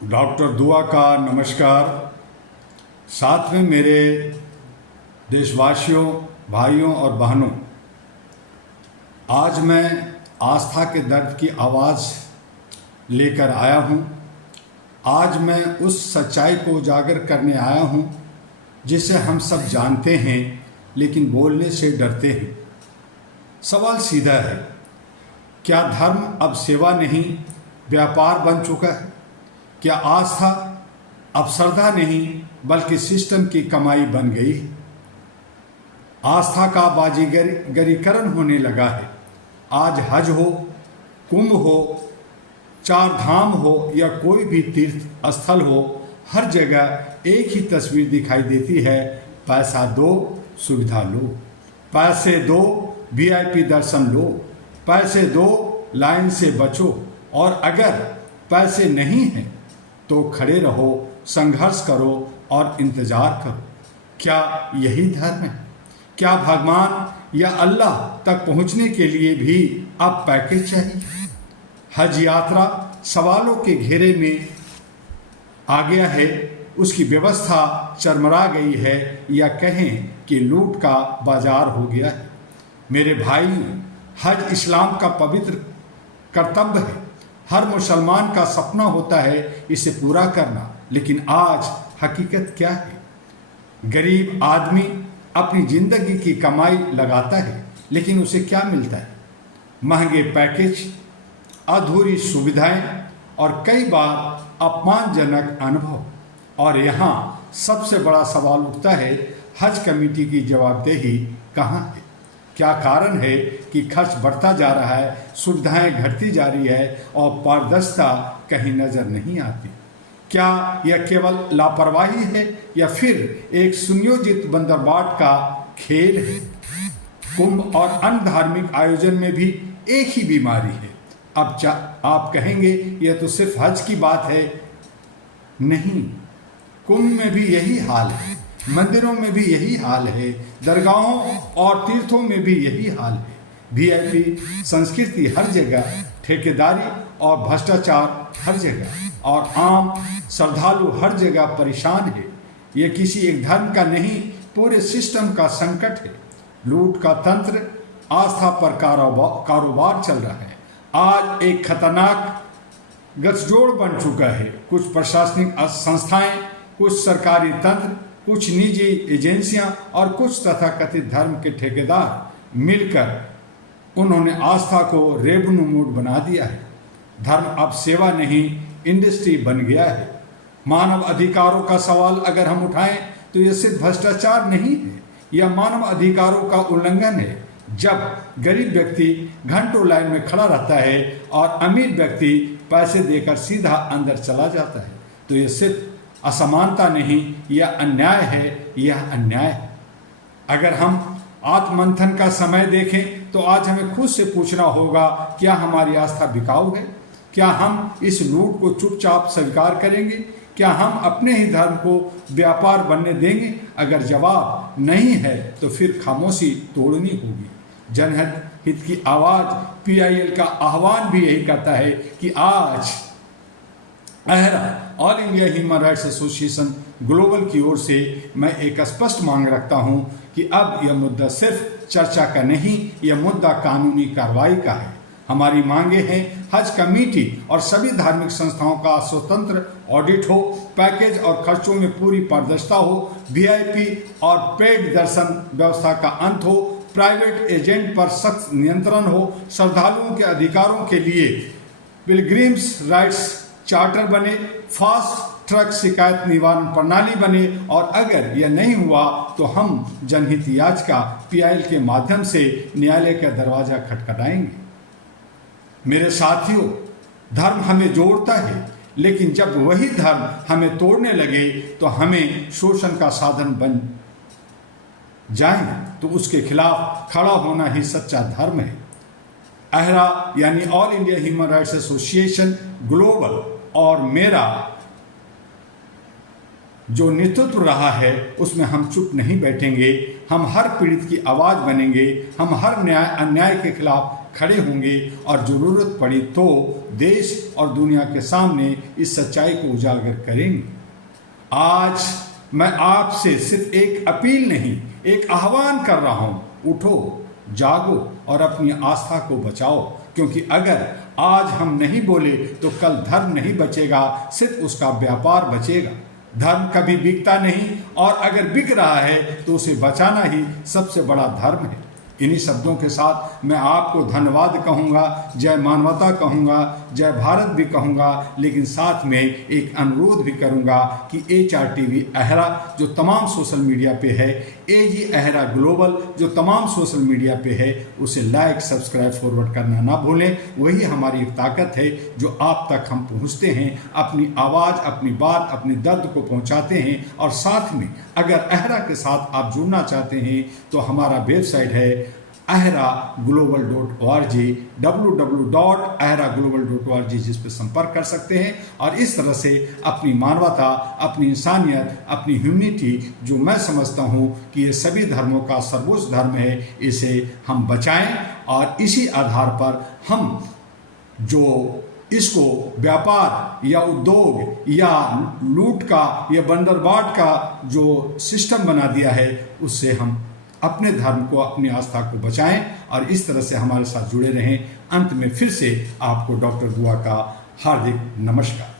Doctor दुआ का नमस्कार। साथ में मेरे देशवासियों, भाइयों और बहनों, आज मैं आस्था के दर्द की आवाज़ लेकर आया हूँ। आज मैं उस सच्चाई को उजागर करने आया हूँ जिसे हम सब जानते हैं लेकिन बोलने से डरते हैं। सवाल सीधा है, क्या धर्म अब सेवा नहीं व्यापार बन चुका है? क्या आस्था अब श्रद्धा नहीं बल्कि सिस्टम की कमाई बन गई है? आस्था का बाजीगरीकरण होने लगा है। आज हज हो, कुंभ हो, चार धाम हो या कोई भी तीर्थ स्थल हो, हर जगह एक ही तस्वीर दिखाई देती है, पैसा दो सुविधा लो, पैसे दो वीआईपी दर्शन लो, पैसे दो लाइन से बचो, और अगर पैसे नहीं हैं तो खड़े रहो, संघर्ष करो और इंतजार करो। क्या यही धर्म है? क्या भगवान या अल्लाह तक पहुंचने के लिए भी अब पैकेज चाहिए? हज यात्रा सवालों के घेरे में आ गया है, उसकी व्यवस्था चरमरा गई है, या कहें कि लूट का बाजार हो गया है। मेरे भाई, हज इस्लाम का पवित्र कर्तव्य है। हर मुसलमान का सपना होता है इसे पूरा करना, लेकिन आज हकीकत क्या है? गरीब आदमी अपनी जिंदगी की कमाई लगाता है, लेकिन उसे क्या मिलता है? महंगे पैकेज, अधूरी सुविधाएं और कई बार अपमानजनक अनुभव। और यहाँ सबसे बड़ा सवाल उठता है, हज कमेटी की जवाबदेही कहाँ है? क्या कारण है कि खर्च बढ़ता जा रहा है, सुविधाएं घटती जा रही है और पारदर्शिता कहीं नजर नहीं आती? क्या यह केवल लापरवाही है या फिर एक सुनियोजित बंदरबाट का खेल है? कुंभ और अन्य धार्मिक आयोजन में भी एक ही बीमारी है। अब आप कहेंगे यह तो सिर्फ हज की बात है। नहीं, कुंभ में भी यही हाल है, मंदिरों में भी यही हाल है, दरगाहों और तीर्थों में भी यही हाल है। वीआईपी संस्कृति हर जगह, ठेकेदारी और भ्रष्टाचार हर जगह, और आम श्रद्धालु हर जगह परेशान है। यह किसी एक धर्म का नहीं, पूरे सिस्टम का संकट है। लूट का तंत्र, आस्था पर कारोबार चल रहा है। आज एक खतरनाक गठजोड़ बन चुका है। कुछ प्रशासनिक संस्थाएं, कुछ सरकारी तंत्र, कुछ निजी एजेंसियां और कुछ तथाकथित धर्म के ठेकेदार मिलकर उन्होंने आस्था को रेवन्यू मूड बना दिया है। धर्म अब सेवा नहीं, इंडस्ट्री बन गया है। मानव अधिकारों का सवाल अगर हम उठाएं तो यह सिर्फ भ्रष्टाचार नहीं है, यह मानव अधिकारों का उल्लंघन है। जब गरीब व्यक्ति घंटों लाइन में खड़ा रहता है और अमीर व्यक्ति पैसे देकर सीधा अंदर चला जाता है, तो यह सिर्फ असमानता नहीं, यह अन्याय है, यह अन्याय है। अगर हम आत्ममंथन का समय देखें तो आज हमें खुद से पूछना होगा, क्या हमारी आस्था बिकाऊ है? क्या हम इस लूट को चुपचाप स्वीकार करेंगे? क्या हम अपने ही धर्म को व्यापार बनने देंगे? अगर जवाब नहीं है तो फिर खामोशी तोड़नी होगी। जनहित की आवाज पीआईएल का आह्वान भी यही कहता है कि आज अहरा all India human rights association global की ओर से मैं एक स्पष्ट मांग रखता हूं कि अब यह मुद्दा सिर्फ चर्चा का नहीं, यह मुद्दा कानूनी कार्रवाई का है। हमारी मांगे हैं, हज कमेटी और सभी धार्मिक संस्थाओं का स्वतंत्र ऑडिट हो, पैकेज और खर्चों में पूरी पारदर्शिता हो, वीआईपी और पेड दर्शन व्यवस्था का अंत हो, प्राइवेट एजेंट पर सख्त नियंत्रण हो, श्रद्धालुओं के अधिकारों के लिए पिलग्रिम्स राइट्स चार्टर बने, फास्ट ट्रैक शिकायत निवारण प्रणाली बने, और अगर यह नहीं हुआ तो हम जनहित याचिका पीआईएल के माध्यम से न्यायालय का दरवाजा खटखटाएंगे। मेरे साथियों, धर्म हमें जोड़ता है, लेकिन जब वही धर्म हमें तोड़ने लगे तो हमें शोषण का साधन बन जाए, तो उसके खिलाफ खड़ा होना ही सच्चा धर्म है। अहरा यानी all India human rights association global और मेरा जो नेतृत्व रहा है उसमें हम चुप नहीं बैठेंगे। हम हर पीड़ित की आवाज़ बनेंगे, हम हर अन्याय के खिलाफ खड़े होंगे और ज़रूरत पड़ी तो देश और दुनिया के सामने इस सच्चाई को उजागर करेंगे। आज मैं आपसे सिर्फ एक अपील नहीं, एक आह्वान कर रहा हूं, उठो, जागो और अपनी आस्था को बचाओ, क्योंकि अगर आज हम नहीं बोले तो कल धर्म नहीं बचेगा, सिर्फ उसका व्यापार बचेगा। धर्म कभी बिकता नहीं और अगर बिक रहा है तो उसे बचाना ही सबसे बड़ा धर्म है। इन्हीं शब्दों के साथ मैं आपको धन्यवाद कहूँगा, जय मानवता कहूँगा, जय भारत भी कहूँगा, लेकिन साथ में एक अनुरोध भी करूँगा कि HRTV अहरा जो तमाम सोशल मीडिया पे है, AG अहरा ग्लोबल जो तमाम सोशल मीडिया पे है, उसे लाइक, सब्सक्राइब, फॉरवर्ड करना ना भूलें। वही हमारी एक ताकत है जो आप तक हम पहुँचते हैं, अपनी आवाज़, अपनी बात, अपने दर्द को पहुँचाते हैं। और साथ में अगर अहरा के साथ आप जुड़ना चाहते हैं तो हमारा वेबसाइट है ahraglobal.org, www.ahraglobal.org, जिस पर संपर्क कर सकते हैं और इस तरह से अपनी मानवता, अपनी इंसानियत, अपनी ह्यूमनिटी, जो मैं समझता हूँ कि ये सभी धर्मों का सर्वोच्च धर्म है, इसे हम बचाएं और इसी आधार पर हम जो इसको व्यापार या उद्योग या लूट का या बंदरबाट का जो सिस्टम बना दिया है, उससे हम अपने धर्म को, अपनी आस्था को बचाएं और इस तरह से हमारे साथ जुड़े रहें। अंत में फिर से आपको डॉक्टर बुआ का हार्दिक नमस्कार।